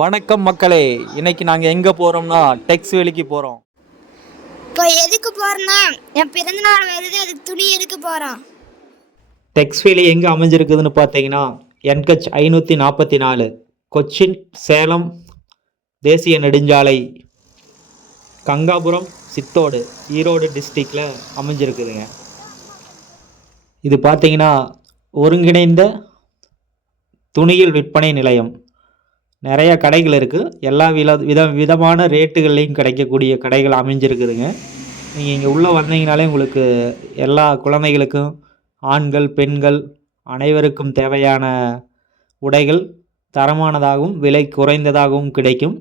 வணக்கம் மக்களே. இன்னைக்கு நாங்கள் எங்கே போகிறோம்னா டெக்ஸ் வேலிக்கு போகிறோம் இப்போ எதுக்கு போறேன்னா என் பிறந்தநாள் வருது அதுக்கு துணி எதுக்கு போறோம்? டெக்ஸ் வேலி எங்கே அமைஞ்சிருக்குதுன்னு பார்த்தீங்கன்னா என்கச் ஐநூற்றி நாற்பத்தி நாலு கொச்சின் சேலம் தேசிய நெடுஞ்சாலை கங்காபுரம் சித்தோடு ஈரோடு டிஸ்ட்ரிக்டில் அமைஞ்சிருக்குதுங்க. இது பார்த்தீங்கன்னா ஒருங்கிணைந்த துணியில் விற்பனை நிலையம். நிறைய கடைகள் இருக்குது எல்லா வித வித விதமான ரேட்டுகள்லையும் கிடைக்கக்கூடிய கடைகள் அமைஞ்சிருக்குதுங்க. நீங்கள் இங்கே உள்ளே வந்தீங்கனாலே உங்களுக்கு எல்லா குழந்தைகளுக்கும் ஆண்கள் பெண்கள் அனைவருக்கும் தேவையான உடைகள் தரமானதாகவும் விலை குறைந்ததாகவும் கிடைக்கும்.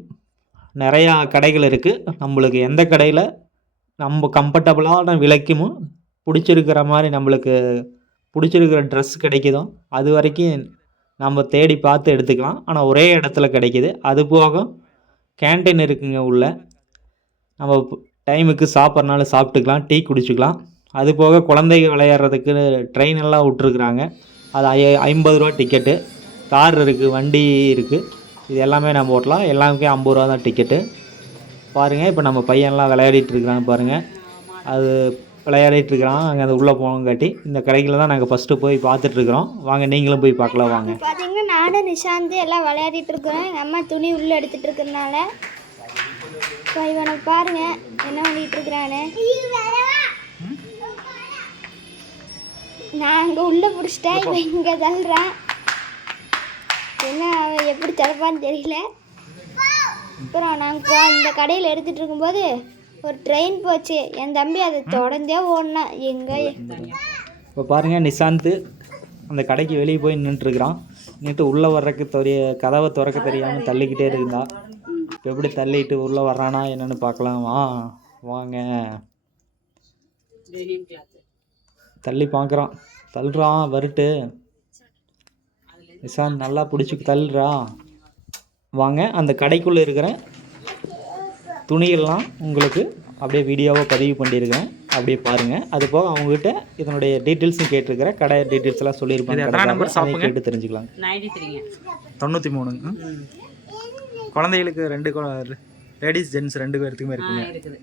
நிறையா கடைகள் இருக்குது நம்மளுக்கு எந்த கடையில் நம்ம கம்ஃபர்டபுளான விலைக்கும் பிடிச்சிருக்கிற மாதிரி நம்மளுக்கு பிடிச்சிருக்கிற ட்ரெஸ் கிடைக்குதோ அது வரைக்கும் நம்ம தேடி பார்த்து எடுத்துக்கலாம். ஆனால் ஒரே இடத்துல கிடைக்கிது. அது போக கேன்டீன் இருக்குங்க உள்ள. நம்ம டைமுக்கு சாப்பிட்றனாலும் சாப்பிட்டுக்கலாம் டீ குடிச்சுக்கலாம். அது போக குழந்தைங்க விளையாடுறதுக்கு ட்ரெயின் எல்லாம் விட்ருக்குறாங்க அது ஐ ஐம்பது ரூபா டிக்கெட்டு கார் இருக்குது வண்டி இருக்குது இது எல்லாமே நம்ம ஓட்டலாம். எல்லாமே ஐம்பது ரூபா தான் டிக்கெட்டு பாருங்கள் இப்போ நம்ம பையன்லாம் விளையாடிட்டு இருக்கிறான் பாருங்கள் அது விளையாடிட்டு இருக்கிறான். அங்கே அது உள்ளே போகணுங்காட்டி இந்த கடைகளில் தான் நாங்கள் ஃபஸ்ட்டு போய் பார்த்துட்ருக்குறோம் வாங்க நீங்களும் போய் பார்க்கலாம் வாங்க. நானும் நிஷாந்து எல்லாம் விளையாடிட்டு இருக்கிறோம். எங்கள் அம்மா துணி உள்ளே எடுத்துட்டு இருக்கிறனால இப்போ இவனை பாருங்க என்ன பண்ணிட்டு இருக்கிறானு நான் அங்கே உள்ளே பிடிச்சிட்டேன் இவன் இங்கே தள்ளுறான். என்ன அவன் எப்படி தரப்பான்னு தெரியல. அப்புறம் நாங்கள் இந்த கடையில் எடுத்துட்டு இருக்கும்போது ஒரு ட்ரெயின் போச்சு. என் தம்பி அதை தொடர்ந்தே ஓடினான். எங்கே இப்போ பாருங்கள் நிசாந்த் அந்த கடைக்கு வெளியே போய் நின்றுட்டுருக்குறான் நின்று உள்ளே வர்றதுக்கு தெரிய கதவை திறக்க தெரியாமல் தள்ளிக்கிட்டே இருந்தா. இப்போ எப்படி தள்ளிட்டு உள்ளே வர்றானா என்னென்னு பார்க்கலாம் வா வாங்க. தள்ளி பார்க்குறான் தள்ளுறான் வருட்டு. நிசாந்த் நல்லா பிடிச்சி தள்ளுறா. வாங்க அந்த கடைக்குள்ளே இருக்கிற துணிகள்லாம் உங்களுக்கு அப்படியே வீடியோவாக பதிவு பண்ணியிருக்கேன் அப்படியே பாருங்கள் அது போக அவங்ககிட்ட இதனுடைய டீட்டெயில்ஸும் கேட்டிருக்கிறேன் கடை டீட்டெயில்ஸ் எல்லாம் சொல்லியிருப்பாங்க. நம்பர் சாப்பிட்டு கேட்டு தெரிஞ்சுக்கலாம். தொண்ணூற்றி மூணுங்க குழந்தைகளுக்கு ரெண்டு லேடிஸ் ஜென்ஸ் ரெண்டு பேர்த்துக்குமே இருக்குங்க. இருக்குது.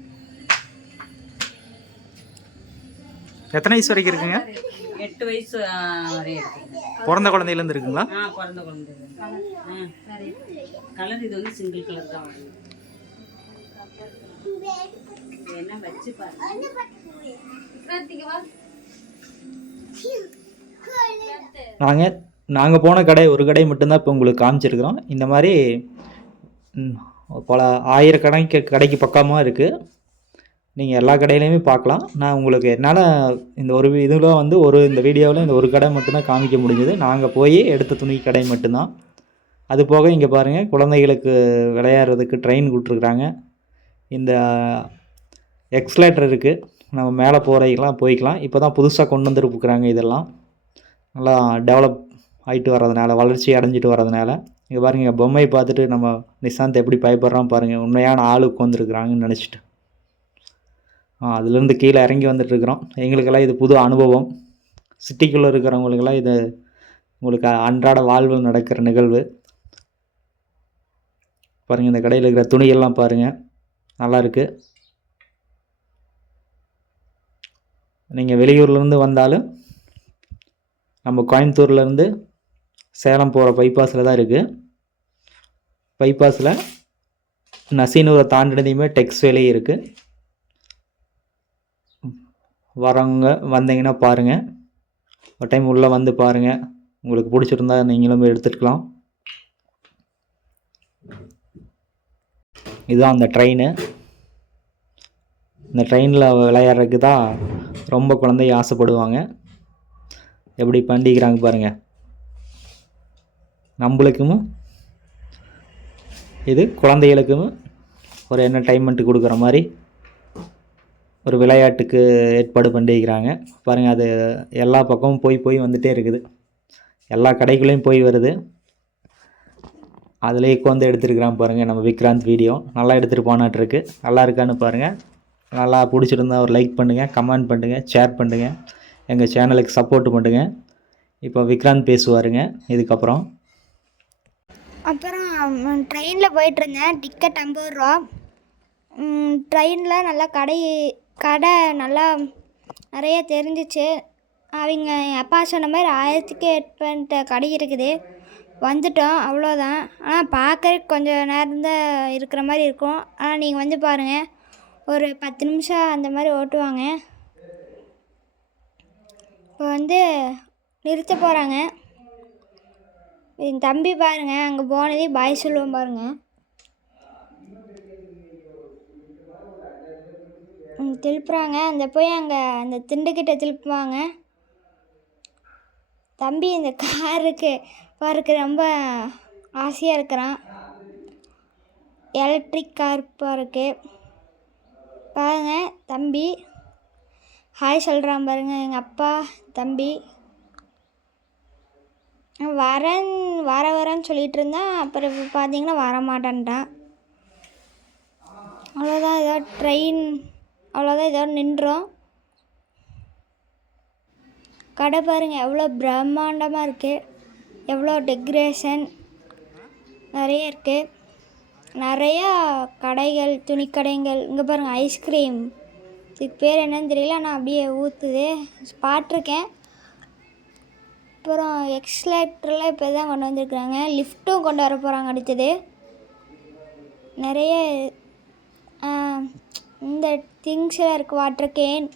எத்தனை வயசு வரைக்கும் இருக்குங்க? எட்டு வயசு பிறந்த குழந்தையிலேருந்து இருக்குங்களா? பிறந்த குழந்தை கலர் இது வந்து சிங்கிள் கலர் தான். என்ன வச்சு பாருங்க. நாங்கள் நாங்கள் போன கடை ஒரு கடை மட்டும்தான் இப்போ உங்களுக்கு காமிச்சிருக்கிறோம். இந்த மாதிரி பல ஆயிர கடைக்கு கடைக்கு பக்கமாக இருக்குது நீங்கள் எல்லா கடையிலையுமே பார்க்கலாம். நான் உங்களுக்கு என்னால் இந்த ஒரு இதில் வந்து ஒரு இந்த வீடியோவில் இந்த ஒரு கடை மட்டும்தான் காமிக்க முடிஞ்சது. நாங்கள் போய் எடுத்த துணி கடை மட்டும்தான். அது போக இங்கே பாருங்கள் குழந்தைகளுக்கு விளையாடுறதுக்கு ட்ரெயின் விட்ருக்குறாங்க இந்த எக்ஸ்லேட்டர் இருக்குது நம்ம மேலே போகிறதுக்கெலாம் போய்க்கலாம். இப்போ தான் புதுசாக கொண்டு வந்துருக்குறாங்க இதெல்லாம். நல்லா டெவலப் ஆகிட்டு வர்றதுனால வளர்ச்சி அடைஞ்சிட்டு வர்றதுனால. இங்கே பாருங்கள் பொம்மை பொம்மையை பார்த்துட்டு நம்ம நிசாந்த் எப்படி பயப்படுறான் பாருங்கள் உண்மையான ஆள் உட்காந்துருக்குறாங்கன்னு நினச்சிட்டு. ஆ அதுலேருந்து கீழே இறங்கி வந்துட்டுருக்குறோம் எங்களுக்கெல்லாம் இது புது அனுபவம். சிட்டிக்குள்ளே இருக்கிறவங்களுக்கெல்லாம் இது உங்களுக்கு அன்றாட வாழ்வில் நடக்கிற நிகழ்வு. பாருங்கள் இந்த கடையில் இருக்கிற துணியெல்லாம் பாருங்கள் நல்லாயிருக்கு நீங்கள் வெளியூர்லேருந்து வந்தாலும் நம்ம கோயம்புத்தூர்லேருந்து சேலம் போகிற பைபாஸில் தான் இருக்குது பைபாஸில் நசீனூரை தாண்டினதையுமே டெக்ஸ் வேலை இருக்குது வரவங்க வந்தீங்கன்னா பாருங்கள் ஒரு டைம் உள்ளே வந்து பாருங்கள் உங்களுக்கு பிடிச்சிருந்தா நீங்களும் எடுத்துக்கலாம். இதுதான் அந்த ட்ரெயின் இந்த ட்ரெயினில் விளையாடுறதுக்கு தான் ரொம்ப குழந்தைங்க ஆசைப்படுவாங்க. எப்படி பண்ணிக்கிறாங்க பாருங்கள் நம்மளுக்கும் இது குழந்தைகளுக்கும் ஒரு என்டர்டைன்மெண்ட் கொடுக்குற மாதிரி ஒரு விளையாட்டுக்கு ஏற்பாடு பண்ணிக்கிறாங்க. பாருங்கள் அது எல்லா பக்கமும் போய் போய் வந்துகிட்டே இருக்குது. எல்லா கடைக்குள்ளேயும் போய் வருது. அதிலே உட்காந்து எடுத்துருக்கிறான் பாருங்கள் நம்ம விக்ராந்த் வீடியோ நல்லா எடுத்துகிட்டு போனாட்டிருக்கு நல்லா இருக்கான்னு பாருங்கள் நல்லா பிடிச்சிருந்தா ஒரு லைக் பண்ணுங்கள் கமெண்ட் பண்ணுங்கள் ஷேர் பண்ணுங்கள் எங்கள் சேனலுக்கு சப்போர்ட் பண்ணுங்கள் இப்போ விக்ராந்த் பேசுவாருங்க. இதுக்கப்புறம். அப்புறம் ட்ரெயினில் போயிட்டுருந்தேன் டிக்கெட் ஐம்பது ரூபா. ட்ரெயினில் நல்லா கடை கடை நல்லா நிறைய தெரிஞ்சிச்சு. அவங்க என் அப்பா சொன்ன மாதிரி ஆயிரத்துக்கு எட்பட்ட கடை இருக்குது. வந்துட்டோம் அவ்வளோதான் ஆனால் பார்க்கறதுக்கு கொஞ்சம் நேரம் தான் இருக்கிற மாதிரி இருக்கும். ஆனால் நீங்கள் வந்து பாருங்கள் ஒரு பத்து நிமிஷம் அந்த மாதிரி ஓட்டுவாங்க. இப்போ வந்து நிறுத்த போகிறாங்க என் தம்பி பாருங்கள் அங்கே போனதே பாய் சொல்லுவோம் பாருங்கள் திருப்புறாங்க. அந்த போய் அங்கே அந்த திண்டுக்கிட்ட திருப்புவாங்க. தம்பி இந்த காருக்கு பாருக்கு ரொம்ப ஆசையாக இருக்கிறான். எலக்ட்ரிக் கார் பாருக்கு பாருங்க தம்பி. ஹாய் சொல்கிறான் பாருங்க எங்கள் அப்பா தம்பி. வரேன் வர வரேன்னு சொல்லிட்டு இருந்தான் அப்புறம் இப்போ பார்த்தீங்கன்னா வரமாட்டேன்ட்டான். அவ்வளோதான் ஏதோ ட்ரெயின் அவ்வளோதான் ஏதோ நின்றோம். கடை பாருங்கள் எவ்வளோ பிரம்மாண்டமாக இருக்குது எவ்வளோ டெக்ரேஷன் நிறைய இருக்குது நிறையா கடைகள் துணிக்கடைகள் இங்கே பாருங்கள் ஐஸ்கிரீம் இதுக்கு பேர் என்னன்னு தெரியல ஆனால் அப்படியே ஊற்றுது பார்த்துருக்கேன் அப்புறம் எக்ஸ்லேட்டர்லாம் இப்போ தான் கொண்டு வந்திருக்கிறாங்க. லிஃப்ட்டும் கொண்டு வர போகிறாங்க அடுத்தது. நிறைய இந்த திங்ஸ்லாம் இருக்குது வாட்டர் கேன்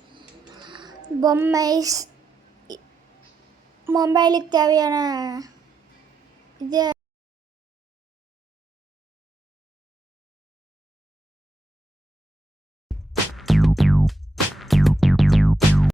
பொம்மைஸ் மொபைலுக்கு தேவையான இது